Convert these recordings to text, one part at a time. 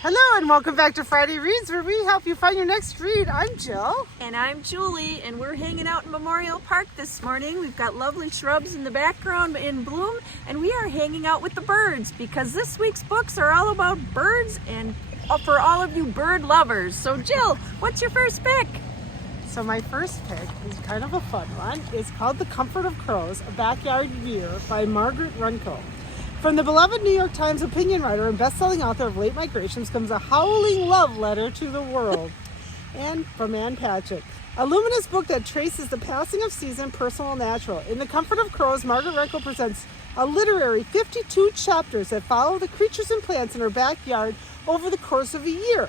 Hello and welcome back to Friday Reads, where we help you find your next read. I'm Jill. And I'm Julie, and we're hanging out in Memorial Park this morning. We've got lovely shrubs in the background in bloom, and we are hanging out with the birds because this week's books are all about birds and for all of you bird lovers. So Jill, what's your first pick? So my first pick is kind of a fun one. It's called The Comfort of Crows, a Backyard View by Margaret Runkel. From the beloved New York Times opinion writer and best-selling author of Late Migrations comes a howling love letter to the world. And from Ann Patchett, a luminous book that traces the passing of season, personal and natural. In The Comfort of Crows, Margaret Runkel presents a literary 52 chapters that follow the creatures and plants in her backyard over the course of a year.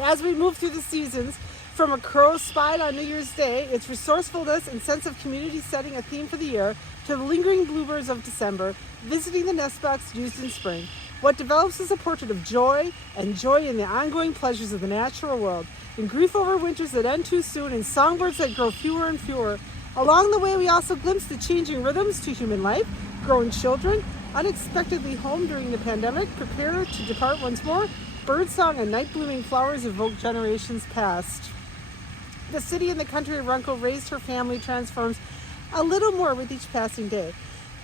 As we move through the seasons, from a crow spied on New Year's Day, its resourcefulness and sense of community setting a theme for the year, to the lingering bluebirds of December, visiting the nest box used in spring. What develops is a portrait of joy and joy in the ongoing pleasures of the natural world, in grief over winters that end too soon, and songbirds that grow fewer and fewer. Along the way, we also glimpse the changing rhythms to human life, growing children, unexpectedly home during the pandemic, prepare to depart once more. Birdsong and night-blooming flowers evoke generations past. The city and the country of Runkel raised her family transforms a little more with each passing day.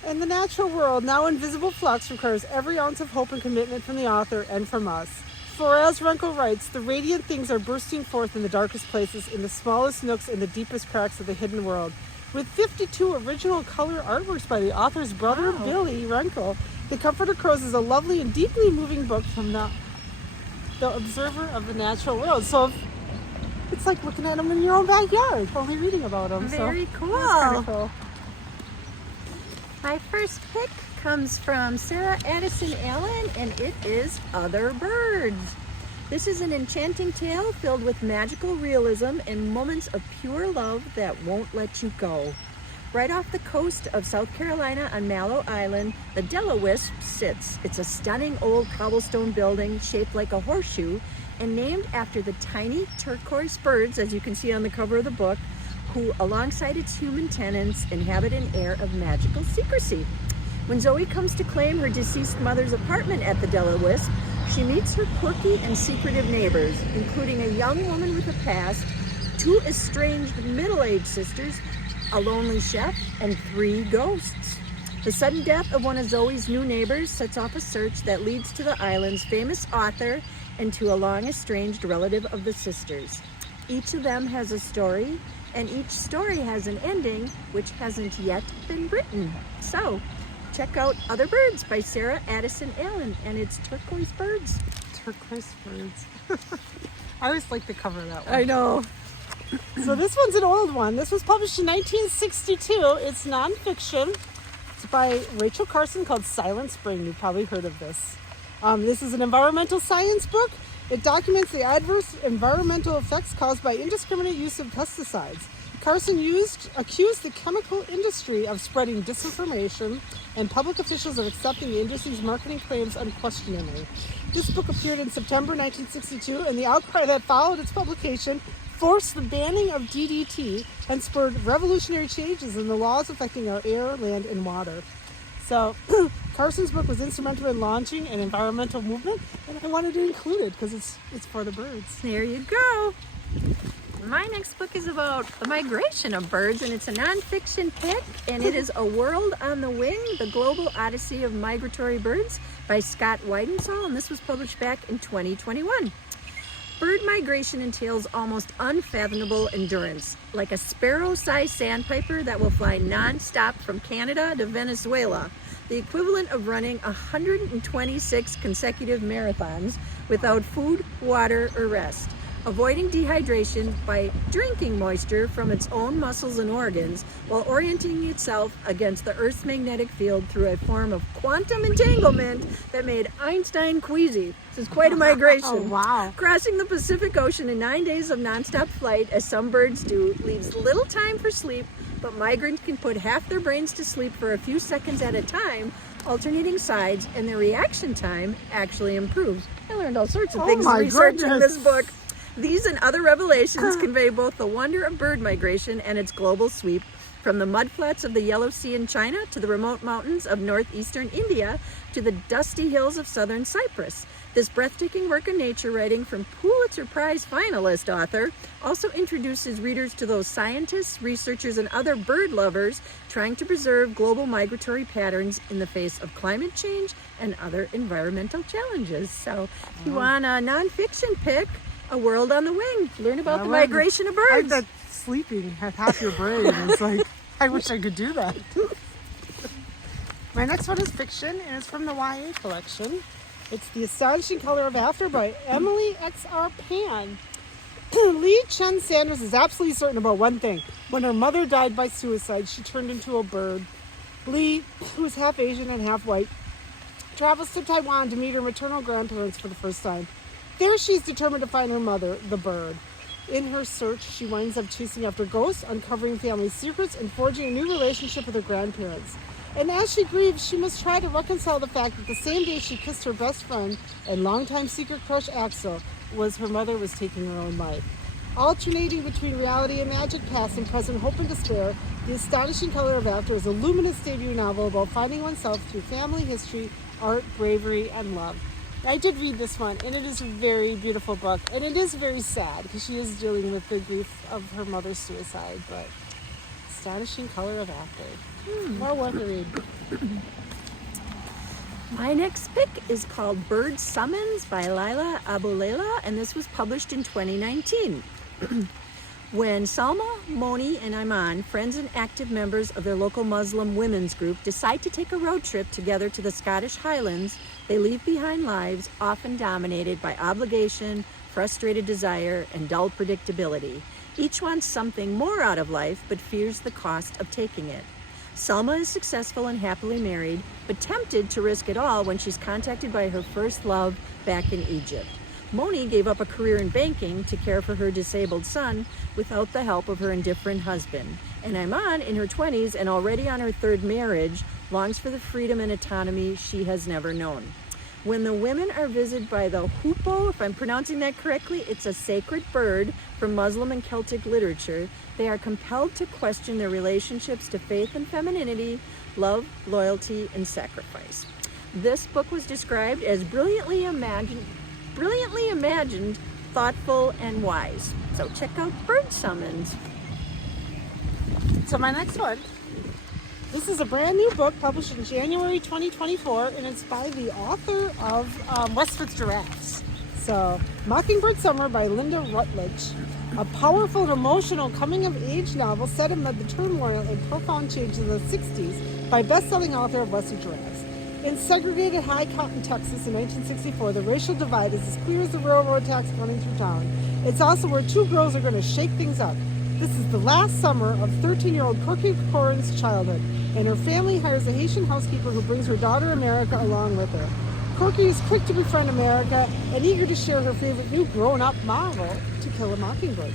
And the natural world, now in visible flux, requires every ounce of hope and commitment from the author and from us. For as Runkel writes, the radiant things are bursting forth in the darkest places, in the smallest nooks and the deepest cracks of the hidden world. With 52 original color artworks by the author's brother, Billy Runkel, The Comfort of Crows is a lovely and deeply moving book from the observer of the natural world. So it's like looking at them in your own backyard, only reading about them. Very cool. That's kind of cool. My first pick comes from Sarah Addison Allen, and it is Other Birds. This is an enchanting tale filled with magical realism and moments of pure love that won't let you go. Right off the coast of South Carolina on Mallow Island, the Delawisp sits. It's a stunning old cobblestone building shaped like a horseshoe and named after the tiny turquoise birds, as you can see on the cover of the book, who, alongside its human tenants, inhabit an air of magical secrecy. When Zoe comes to claim her deceased mother's apartment at the Delawisp, she meets her quirky and secretive neighbors, including a young woman with a past, two estranged middle-aged sisters, a lonely chef, and 3 ghosts. The sudden death of one of Zoe's new neighbors sets off a search that leads to the island's famous author and to a long-estranged relative of the sisters. Each of them has a story, and each story has an ending which hasn't yet been written. So, check out Other Birds by Sarah Addison Allen, and it's turquoise birds. Turquoise birds. I always like the cover of that one. I know. So this one's an old one. This was published in 1962. It's nonfiction. It's by Rachel Carson, called Silent Spring. You've probably heard of this. This is an environmental science book. It documents the adverse environmental effects caused by indiscriminate use of pesticides. Carson accused the chemical industry of spreading disinformation and public officials of accepting the industry's marketing claims unquestioningly. This book appeared in September 1962, and the outcry that followed its publication forced the banning of DDT and spurred revolutionary changes in the laws affecting our air, land, and water. So Carson's book was instrumental in launching an environmental movement, and I wanted to include it because it's for the birds. There you go. My next book is about the migration of birds, and it's a nonfiction pick, and it is A World on the Wing, The Global Odyssey of Migratory Birds by Scott Weidensaul, and this was published back in 2021. Bird migration entails almost unfathomable endurance, like a sparrow-sized sandpiper that will fly non-stop from Canada to Venezuela, the equivalent of running 126 consecutive marathons without food, water, or rest. Avoiding dehydration by drinking moisture from its own muscles and organs while orienting itself against the Earth's magnetic field through a form of quantum entanglement that made Einstein queasy. This is quite a migration. Oh, wow. Crossing the Pacific Ocean in 9 days of nonstop flight, as some birds do, leaves little time for sleep, but migrants can put half their brains to sleep for a few seconds at a time, alternating sides, and their reaction time actually improves. I learned all sorts of things researching this book. These and other revelations convey both the wonder of bird migration and its global sweep From the mudflats of the Yellow Sea in China to the remote mountains of northeastern India to the dusty hills of southern Cyprus, this breathtaking work of nature writing from Pulitzer Prize finalist author also introduces readers to those scientists, researchers, and other bird lovers trying to preserve global migratory patterns in the face of climate change and other environmental challenges. So if you want a nonfiction pick, A World on the Wing, learn about the migration of birds. I bet sleeping had half your brain. It's like, I wish I could do that. My next one is fiction, and it's from the YA collection. It's The Astonishing Color of After by Emily X.R. Pan. Lee Chen Sanders is absolutely certain about one thing. When her mother died by suicide, she turned into a bird. Lee, who is half Asian and half white, travels to Taiwan to meet her maternal grandparents for the first time. There she's determined to find her mother, the bird. In her search, she winds up chasing after ghosts, uncovering family secrets, and forging a new relationship with her grandparents. And as she grieves, she must try to reconcile the fact that the same day she kissed her best friend and longtime secret crush Axel her mother was taking her own life. Alternating between reality and magic, past and present, hope and despair, The Astonishing Color of After is a luminous debut novel about finding oneself through family, history, art, bravery, and love. I did read this one, and it is a very beautiful book, and it is very sad because she is dealing with the grief of her mother's suicide, but Astonishing Color of After. Well worth a read. My next pick is called Bird Summons by Laila Abulela, and this was published in 2019. When Salma, Moni, and Iman, friends and active members of their local Muslim women's group, decide to take a road trip together to the Scottish Highlands, they leave behind lives often dominated by obligation, frustrated desire, and dull predictability. Each wants something more out of life, but fears the cost of taking it. Salma is successful and happily married, but tempted to risk it all when she's contacted by her first love back in Egypt. Moni gave up a career in banking to care for her disabled son without the help of her indifferent husband. And Iman, in her 20s and already on her third marriage, longs for the freedom and autonomy she has never known. When the women are visited by the hoopoe, if I'm pronouncing that correctly, it's a sacred bird from Muslim and Celtic literature, they are compelled to question their relationships to faith and femininity, love, loyalty, and sacrifice. This book was described as brilliantly imagined, thoughtful, and wise. So check out Bird Summons. So my next one, this is a brand new book published in January 2024, and it's by the author of Westford's Giraffes. So Mockingbird Summer by Linda Rutledge, a powerful and emotional coming-of-age novel set amid the turmoil and profound change in the 60s by best-selling author of Westford's Giraffes. In segregated High Cotton, Texas in 1964, the racial divide is as clear as the railroad tracks running through town. It's also where two girls are going to shake things up. This is the last summer of 13-year-old Corky Corin's childhood, and her family hires a Haitian housekeeper who brings her daughter America along with her. Corky is quick to befriend America and eager to share her favorite new grown-up novel, To Kill a Mockingbird.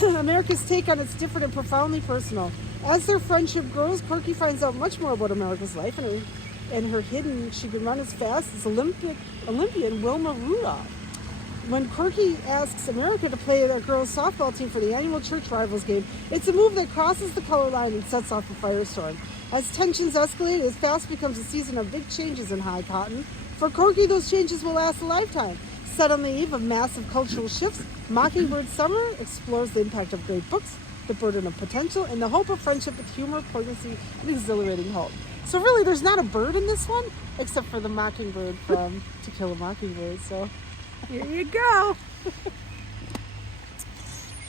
America's take on it's different and profoundly personal. As their friendship grows, Corky finds out much more about America's life and her hidden she can run as fast as Olympian Wilma Rudolph. When Corky asks America to play their girls' softball team for the annual church rivals game, it's a move that crosses the color line and sets off a firestorm. As tensions escalate, it fast becomes a season of big changes in High Cotton. For Corky, those changes will last a lifetime. Set on the eve of massive cultural shifts, Mockingbird Summer explores the impact of great books, the burden of potential, and the hope of friendship with humor, poignancy, and exhilarating hope. So really, there's not a bird in this one, except for the mockingbird from To Kill a Mockingbird. So here you go.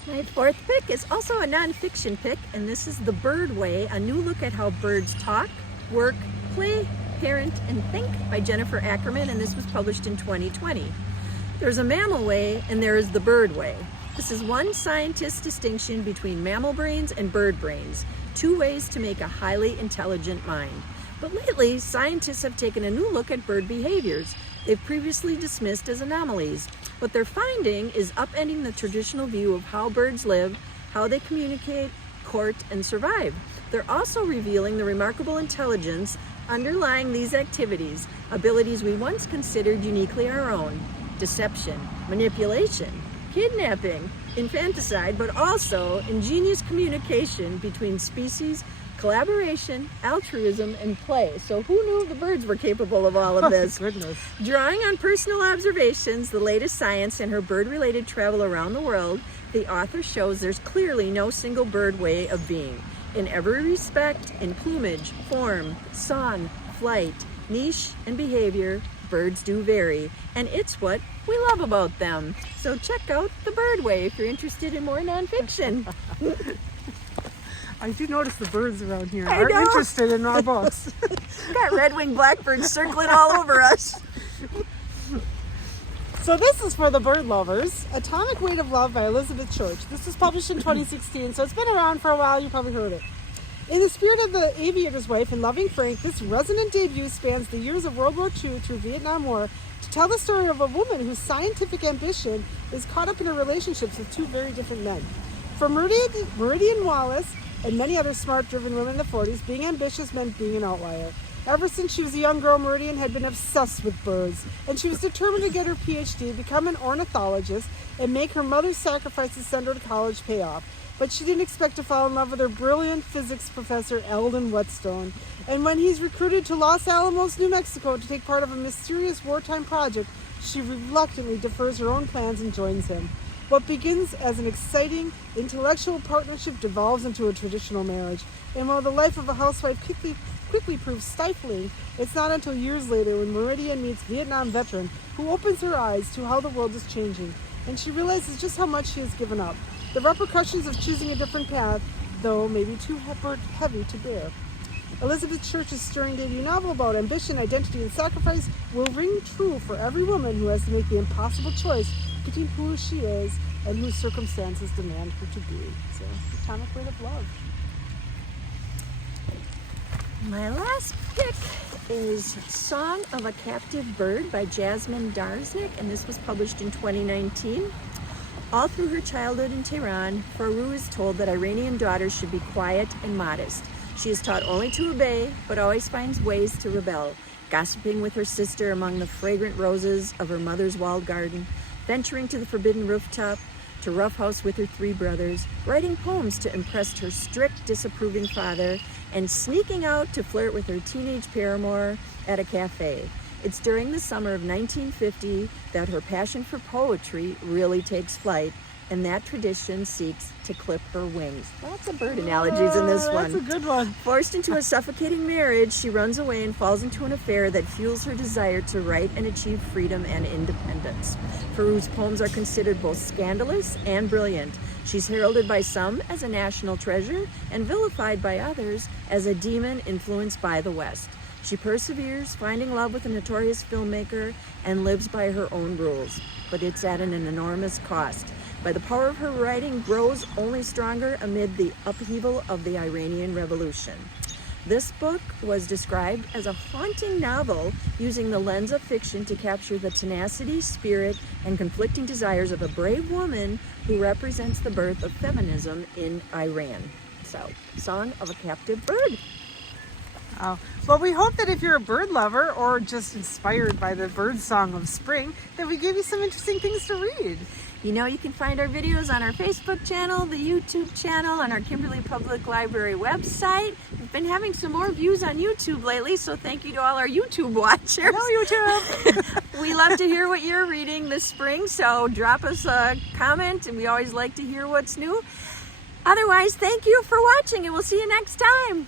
My fourth pick is also a nonfiction pick, and this is The Bird Way, a new look at how birds talk, work, play, parent, and think by Jennifer Ackerman, and this was published in 2020. There's a mammal way, and there is the bird way. This is one scientist's distinction between mammal brains and bird brains, two ways to make a highly intelligent mind. But lately, scientists have taken a new look at bird behaviors they've previously dismissed as anomalies. What they're finding is upending the traditional view of how birds live, how they communicate, court, and survive. They're also revealing the remarkable intelligence underlying these activities, abilities we once considered uniquely our own: deception, manipulation, kidnapping, infanticide, but also ingenious communication between species, collaboration, altruism, and play. So who knew the birds were capable of all of this? Goodness. Drawing on personal observations, the latest science, and her bird-related travel around the world, the author shows there's clearly no single bird way of being. In every respect, in plumage, form, song, flight, niche, and behavior, birds do vary, and it's what we love about them. So check out The Bird Way if you're interested in more nonfiction. I do notice the birds around here I are know. interested in our books. Got red-winged blackbirds circling all over us. So this is for the bird lovers. Atomic Weight of Love by Elizabeth Church. This was published in 2016, so it's been around for a while. You probably heard it. In the spirit of The Aviator's Wife and Loving Frank, this resonant debut spans the years of World War II through Vietnam War to tell the story of a woman whose scientific ambition is caught up in her relationships with two very different men. For Meridian Wallace and many other smart, driven women in the 40s, being ambitious meant being an outlier. Ever since she was a young girl, Meridian had been obsessed with birds, and she was determined to get her PhD, become an ornithologist, and make her mother's sacrifices send her to college pay off. But she didn't expect to fall in love with her brilliant physics professor, Eldon Whetstone. And when he's recruited to Los Alamos, New Mexico to take part of a mysterious wartime project, she reluctantly defers her own plans and joins him. What begins as an exciting intellectual partnership devolves into a traditional marriage. And while the life of a housewife quickly proves stifling, it's not until years later when Meridian meets Vietnam veteran who opens her eyes to how the world is changing, and she realizes just how much she has given up. The repercussions of choosing a different path, though, may be too heavy to bear. Elizabeth Church's stirring debut novel about ambition, identity, and sacrifice will ring true for every woman who has to make the impossible choice between who she is and whose circumstances demand her to be. So, Atomic Weight of Love. My last pick is Song of a Captive Bird by Jasmine Darznik, and this was published in 2019. All through her childhood in Tehran, Faru is told that Iranian daughters should be quiet and modest. She is taught only to obey, but always finds ways to rebel, gossiping with her sister among the fragrant roses of her mother's walled garden, venturing to the forbidden rooftop, to roughhouse with her three brothers, writing poems to impress her strict, disapproving father, and sneaking out to flirt with her teenage paramour at a cafe. It's during the summer of 1950 that her passion for poetry really takes flight, and that tradition seeks to clip her wings. Lots of bird analogies in this one. That's a good one. Forced into a suffocating marriage, she runs away and falls into an affair that fuels her desire to write and achieve freedom and independence. Faru's poems are considered both scandalous and brilliant. She's heralded by some as a national treasure and vilified by others as a demon influenced by the West. She perseveres, finding love with a notorious filmmaker, and lives by her own rules, but it's at an enormous cost. By the power of her writing grows only stronger amid the upheaval of the Iranian Revolution. This book was described as a haunting novel using the lens of fiction to capture the tenacity, spirit, and conflicting desires of a brave woman who represents the birth of feminism in Iran. So, Song of a Captive Bird. Oh. Well, we hope that if you're a bird lover or just inspired by the bird song of spring, that we gave you some interesting things to read. You know, you can find our videos on our Facebook channel, the YouTube channel, on our Kimberly Public Library website. We've been having some more views on YouTube lately, so thank you to all our YouTube watchers. Hello, YouTube! We love to hear what you're reading this spring, so drop us a comment, and we always like to hear what's new. Otherwise, thank you for watching, and we'll see you next time.